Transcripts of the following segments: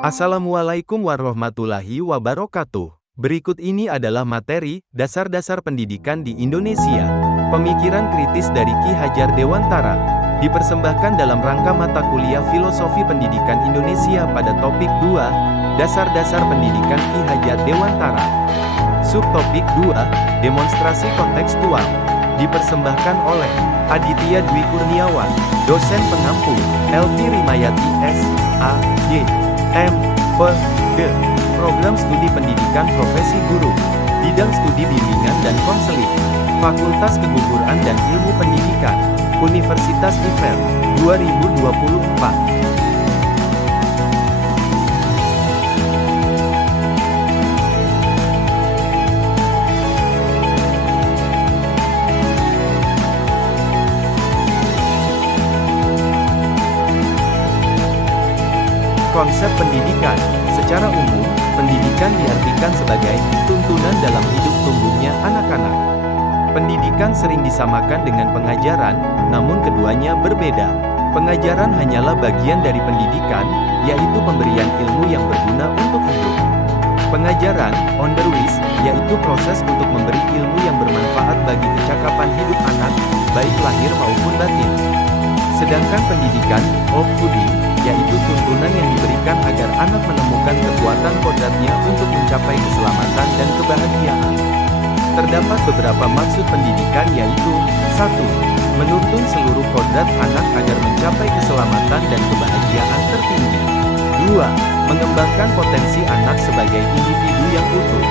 Assalamualaikum warahmatullahi wabarakatuh. Berikut ini adalah materi Dasar-Dasar Pendidikan di Indonesia. Pemikiran kritis dari Ki Hajar Dewantara. Dipersembahkan dalam rangka mata kuliah Filosofi Pendidikan Indonesia pada topik 2, Dasar-Dasar Pendidikan Ki Hajar Dewantara. Subtopik 2, Demonstrasi Kontekstual. Dipersembahkan oleh Aditya Dwi Kurniawan, dosen pengampu, Elvi Rimayati S.A.G. M.Pd. Program Studi Pendidikan Profesi Guru, Bidang Studi Bimbingan dan Konseling, Fakultas Keguruan dan Ilmu Pendidikan, Universitas IFER, 2024. Konsep pendidikan. Secara umum, pendidikan diartikan sebagai tuntunan dalam hidup tumbuhnya anak-anak. Pendidikan sering disamakan dengan pengajaran, namun keduanya berbeda. Pengajaran hanyalah bagian dari pendidikan, yaitu pemberian ilmu yang berguna untuk hidup. Pengajaran, onderwijs, yaitu proses untuk memberi ilmu yang bermanfaat bagi kecakapan hidup anak, baik lahir maupun batin. Sedangkan pendidikan, opvoeding, yaitu tuntunan yang diberikan agar anak menemukan kekuatan kodratnya untuk mencapai keselamatan dan kebahagiaan. Terdapat beberapa maksud pendidikan yaitu 1. Menuntun seluruh kodrat anak agar mencapai keselamatan dan kebahagiaan tertinggi. 2. Mengembangkan potensi anak sebagai individu yang utuh.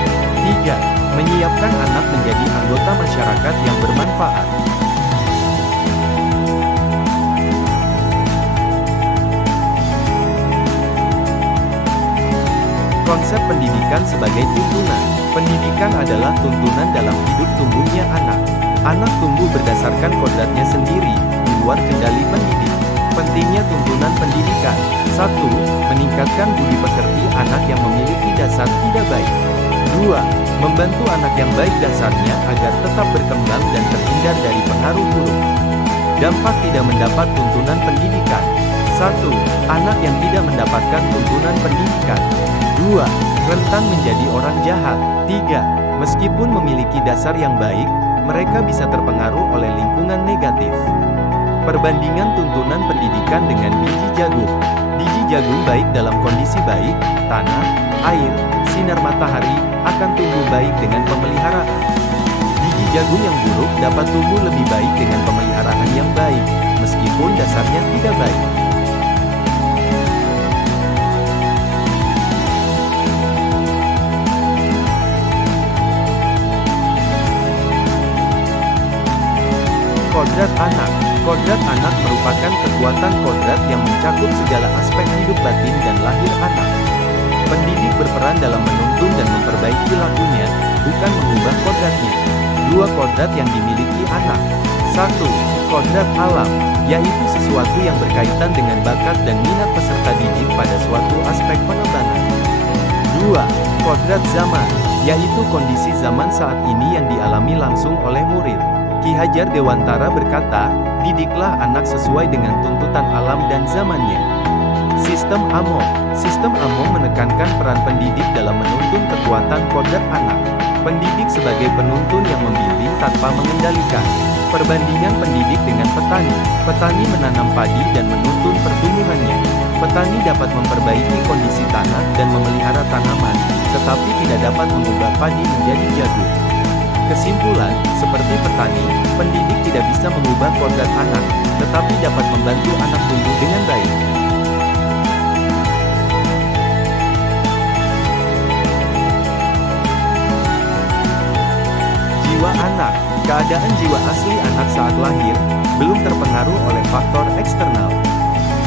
3. Menyiapkan anak menjadi anggota masyarakat yang bermanfaat. Konsep pendidikan sebagai tuntunan. Pendidikan adalah tuntunan dalam hidup tumbuhnya anak. Anak tumbuh berdasarkan kodratnya sendiri, di luar kendali pendidik. Pentingnya tuntunan pendidikan. 1. Meningkatkan budi pekerti anak yang memiliki dasar tidak baik. 2. Membantu anak yang baik dasarnya agar tetap berkembang dan terhindar dari pengaruh buruk. Dampak tidak mendapat tuntunan pendidikan. 1. Anak yang tidak mendapatkan tuntunan pendidikan. 2. Rentan menjadi orang jahat. 3. Meskipun memiliki dasar yang baik, mereka bisa terpengaruh oleh lingkungan negatif. Perbandingan tuntunan pendidikan dengan biji jagung. Biji jagung baik dalam kondisi baik, tanah, air, sinar matahari, akan tumbuh baik dengan pemeliharaan. Biji jagung yang buruk dapat tumbuh lebih baik dengan pemeliharaan yang baik, meskipun dasarnya tidak baik. Kodrat anak. Kodrat anak merupakan kekuatan kodrat yang mencakup segala aspek hidup batin dan lahir anak. Pendidik berperan dalam menuntun dan memperbaiki lakunya, bukan mengubah kodratnya. 2 kodrat yang dimiliki anak. 1. Kodrat alam, yaitu sesuatu yang berkaitan dengan bakat dan minat peserta didik pada suatu aspek pengembangan. 2. Kodrat zaman, yaitu kondisi zaman saat ini yang dialami langsung oleh murid. Ki Hajar Dewantara berkata, didiklah anak sesuai dengan tuntutan alam dan zamannya. Sistem Among. Sistem Among menekankan peran pendidik dalam menuntun kekuatan kodrat anak. Pendidik sebagai penuntun yang membimbing tanpa mengendalikan. Perbandingan pendidik dengan petani. Petani menanam padi dan menuntun pertumbuhannya. Petani dapat memperbaiki kondisi tanah dan memelihara tanaman, tetapi tidak dapat mengubah padi menjadi jagung. Kesimpulan, seperti petani, pendidik tidak bisa mengubah kodrat anak, tetapi dapat membantu anak tumbuh dengan baik. Jiwa anak. Keadaan jiwa asli anak saat lahir, belum terpengaruh oleh faktor eksternal.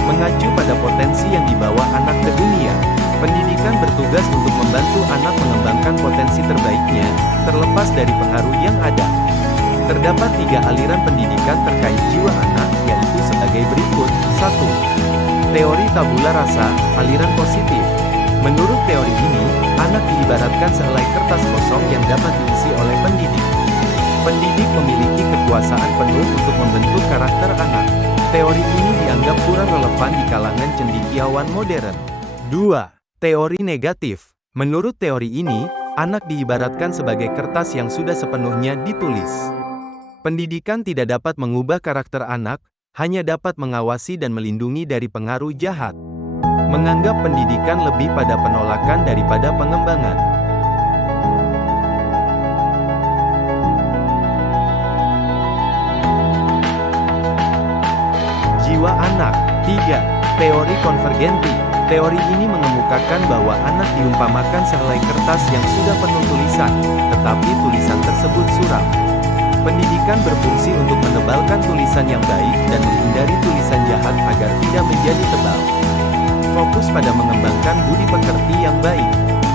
Mengacu pada potensi yang dibawa anak ke dunia, pendidikan bertugas untuk membantu anak mengembangkan potensi terbaiknya, terlepas dari pengaruh yang ada. Terdapat 3 aliran pendidikan terkait jiwa anak, yaitu sebagai berikut. 1. Teori tabula rasa, aliran positif. Menurut teori ini, anak diibaratkan sehelai kertas kosong yang dapat diisi oleh pendidik. Pendidik memiliki kekuasaan penuh untuk membentuk karakter anak. Teori ini dianggap kurang relevan di kalangan cendekiawan modern. 2. Teori negatif. Menurut teori ini, anak diibaratkan sebagai kertas yang sudah sepenuhnya ditulis. Pendidikan tidak dapat mengubah karakter anak, hanya dapat mengawasi dan melindungi dari pengaruh jahat. Menganggap pendidikan lebih pada penolakan daripada pengembangan. Jiwa anak. 3. Teori konvergenti. Teori ini mengemukakan bahwa anak diumpamakan sehelai kertas yang sudah penuh tulisan, tetapi tulisan tersebut suram. Pendidikan berfungsi untuk menebalkan tulisan yang baik dan menghindari tulisan jahat agar tidak menjadi tebal. Fokus pada mengembangkan budi pekerti yang baik.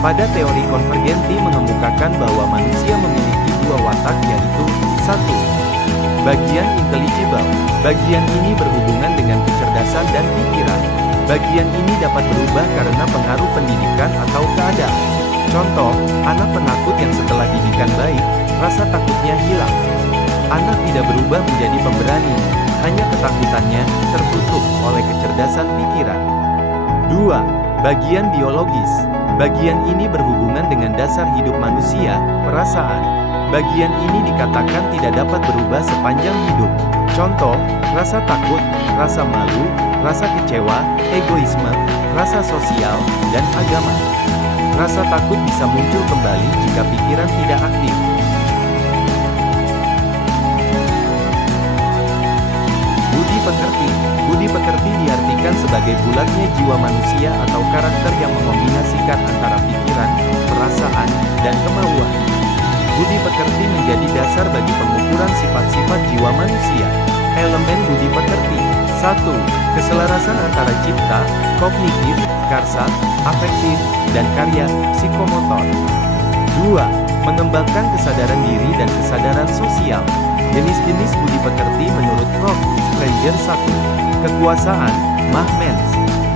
Pada teori konvergenti mengemukakan bahwa manusia memiliki dua watak, yaitu 1. Bagian intelligible. Bagian ini berhubungan dengan kecerdasan dan pikiran. Bagian ini dapat berubah karena pengaruh pendidikan atau keadaan. Contoh, anak penakut yang setelah didikan baik, rasa takutnya hilang. Anak tidak berubah menjadi pemberani, hanya ketakutannya tertutup oleh kecerdasan pikiran. 2. Bagian biologis. Bagian ini berhubungan dengan dasar hidup manusia, perasaan. Bagian ini dikatakan tidak dapat berubah sepanjang hidup. Contoh, rasa takut, rasa malu, rasa kecewa, egoisme, rasa sosial, dan agama. Rasa takut bisa muncul kembali jika pikiran tidak aktif. Budi pekerti. Budi pekerti diartikan sebagai bulatnya jiwa manusia atau karakter yang mengombinasikan antara pikiran, perasaan, dan kemauan. Budi pekerti menjadi dasar bagi pengukuran sifat-sifat jiwa manusia. Elemen budi pekerti. 1. Keselarasan antara cipta, kognitif, karsa, afektif, dan karya, psikomotor. 2. Mengembangkan kesadaran diri dan kesadaran sosial. Jenis-jenis budi pekerti menurut Prof. Sprenger. 1. Kekuasaan, mahmens.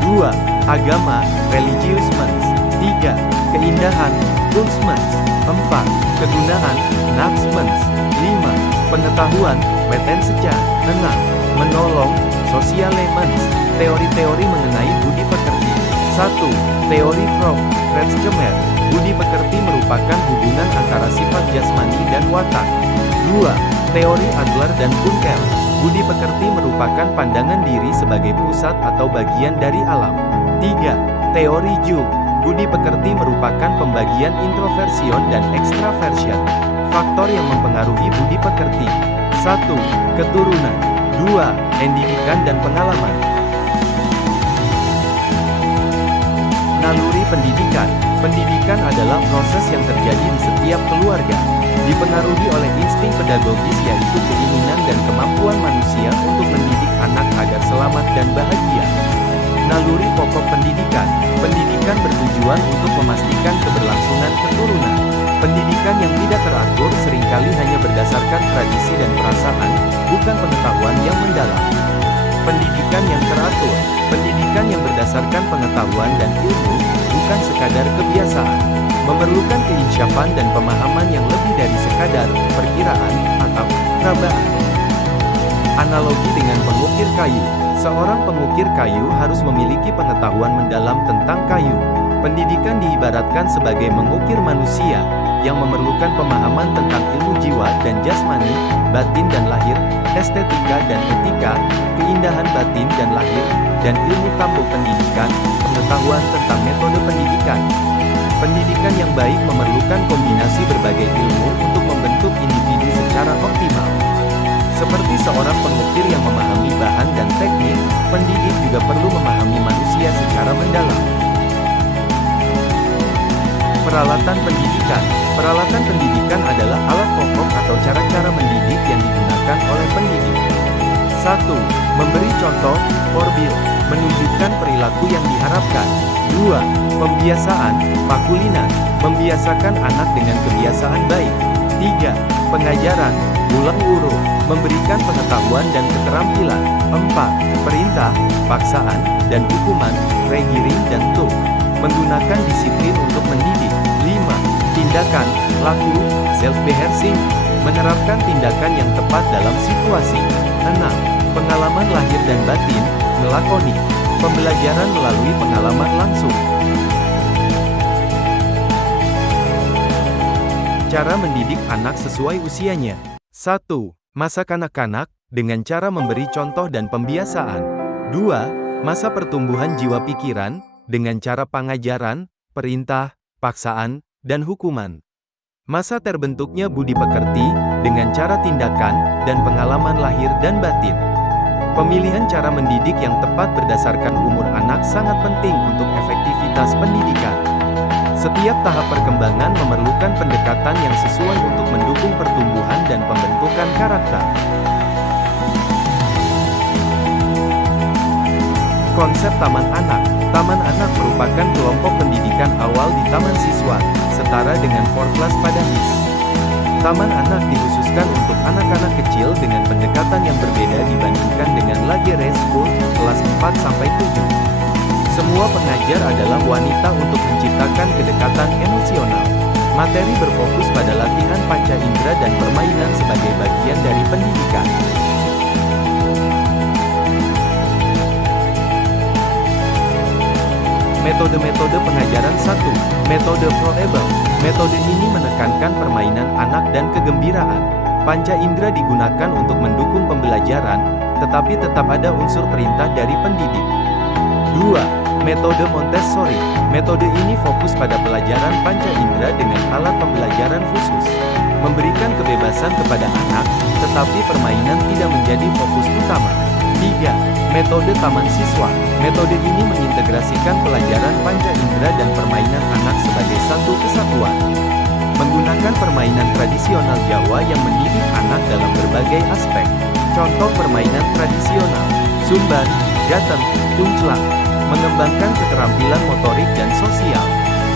2. Agama, religious mens. 3. Keindahan, kunstmens. 4. Kegunaan, nafsmens. 5. Pengetahuan, wetenschap. 6. Menolong, socialemens. Teori-teori mengenai budi pekerti. 1. Teori Prof. Kretschmer. Budi pekerti merupakan hubungan antara sifat jasmani dan watak. 2. Teori Adler dan Kunkel. Budi pekerti merupakan pandangan diri sebagai pusat atau bagian dari alam. 3. Teori Jung. Budi pekerti merupakan pembagian introversion dan extraversion. Faktor yang mempengaruhi budi pekerti. 1. Keturunan. 2. Pendidikan dan pengalaman. Naluri pendidikan. Pendidikan adalah proses yang terjadi di setiap keluarga. Dipengaruhi oleh insting pedagogis, yaitu keinginan dan kemampuan manusia untuk mendidik anak agar selamat dan bahagia. Naluri pokok pendidikan. Pendidikan bertujuan untuk memastikan keberlangsungan keturunan. Pendidikan yang tidak teratur seringkali hanya berdasarkan tradisi dan perasaan, bukan pengetahuan yang mendalam. Pendidikan yang teratur. Pendidikan yang berdasarkan pengetahuan dan ilmu, bukan sekadar kebiasaan. Memerlukan keinsyafan dan pemahaman yang lebih dari sekadar perkiraan atau perabaan. Analogi dengan pengukir kayu. Seorang pengukir kayu harus memiliki pengetahuan mendalam tentang kayu. Pendidikan diibaratkan sebagai mengukir manusia, yang memerlukan pemahaman tentang ilmu jiwa dan jasmani, batin dan lahir, estetika dan etika, keindahan batin dan lahir, dan ilmu tambuh pendidikan, pengetahuan tentang metode pendidikan. Pendidikan yang baik memerlukan kombinasi berbagai ilmu untuk membentuk individu secara optimal. Seperti seorang pengukir yang memahami bahan dan teknik, pendidik juga perlu memahami manusia secara mendalam. Peralatan pendidikan. Peralatan pendidikan adalah alat pokok atau cara-cara mendidik yang digunakan oleh pendidik. 1. Memberi contoh, forbil, menunjukkan perilaku yang diharapkan. 2. Pembiasaan, pakulinan, membiasakan anak dengan kebiasaan baik. 3. Pengajaran, ulang urut, memberikan pengetahuan dan keterampilan. 4. Perintah, paksaan, dan hukuman, regiring dan tuk, menggunakan disiplin untuk mendidik. 5. Tindakan, laku, self-behearsing, menerapkan tindakan yang tepat dalam situasi. 6. Pengalaman lahir dan batin, melakoni, pembelajaran melalui pengalaman langsung. Cara mendidik anak sesuai usianya. 1. Masa kanak-kanak, dengan cara memberi contoh dan pembiasaan. 2. Masa pertumbuhan jiwa pikiran, dengan cara pengajaran, perintah, paksaan, dan hukuman. Masa terbentuknya budi pekerti, dengan cara tindakan, dan pengalaman lahir dan batin. Pemilihan cara mendidik yang tepat berdasarkan umur anak sangat penting untuk efektivitas pendidikan. Setiap tahap perkembangan memerlukan pendekatan yang sesuai untuk mendukung pertumbuhan dan pembentukan karakter. Konsep Taman Anak. Taman Anak merupakan kelompok pendidikan awal di taman siswa, setara dengan 4 kelas pada MIS. Taman Anak dikhususkan untuk anak-anak kecil dengan pendekatan yang berbeda dibandingkan dengan Lagere School, kelas 4-7. Semua pengajar adalah wanita untuk menciptakan kedekatan emosional. Materi berfokus pada latihan panca indera dan permainan sebagai bagian dari pendidikan. Metode-metode pengajaran 1. Metode Froebel. Metode ini menekankan permainan anak dan kegembiraan. Panca indera digunakan untuk mendukung pembelajaran, tetapi tetap ada unsur perintah dari pendidik. 2. Metode Montessori. Metode ini fokus pada pelajaran panca indera dengan alat pembelajaran khusus. Memberikan kebebasan kepada anak, tetapi permainan tidak menjadi fokus utama. 3. Metode Taman Siswa. Metode ini mengintegrasikan pelajaran panca indera dan permainan anak sebagai satu kesatuan. Menggunakan permainan tradisional Jawa yang mendidik anak dalam berbagai aspek. Contoh permainan tradisional: sumban, gaten, kunclang. Mengembangkan keterampilan motorik dan sosial.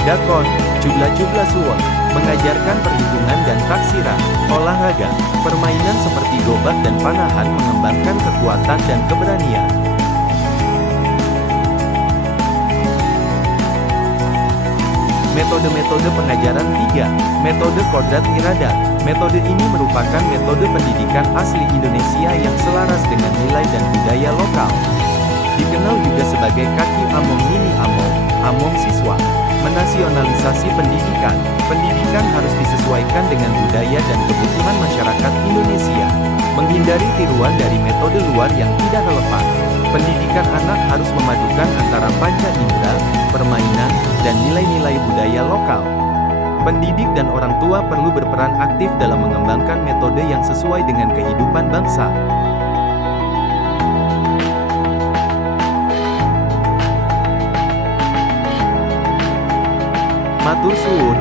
Dakon, jubla-jubla suwon. Mengajarkan perhitungan dan taksiran. Olahraga, permainan seperti gobak dan panahan mengembangkan kekuatan dan keberanian. Metode-metode pengajaran 3. Metode Kodrat Iradat. Metode ini merupakan metode pendidikan asli Indonesia yang selaras dengan nilai dan budaya lokal. Dikenal juga sebagai kaki among mini among siswa. Menasionalisasi pendidikan. Pendidikan harus disesuaikan dengan budaya dan kebutuhan masyarakat Indonesia. Menghindari tiruan dari metode luar yang tidak relevan. Pendidikan anak harus memadukan antara panca indera, permainan, dan nilai-nilai budaya lokal. Pendidik dan orang tua perlu berperan aktif dalam mengembangkan metode yang sesuai dengan kehidupan bangsa. Matur suwun.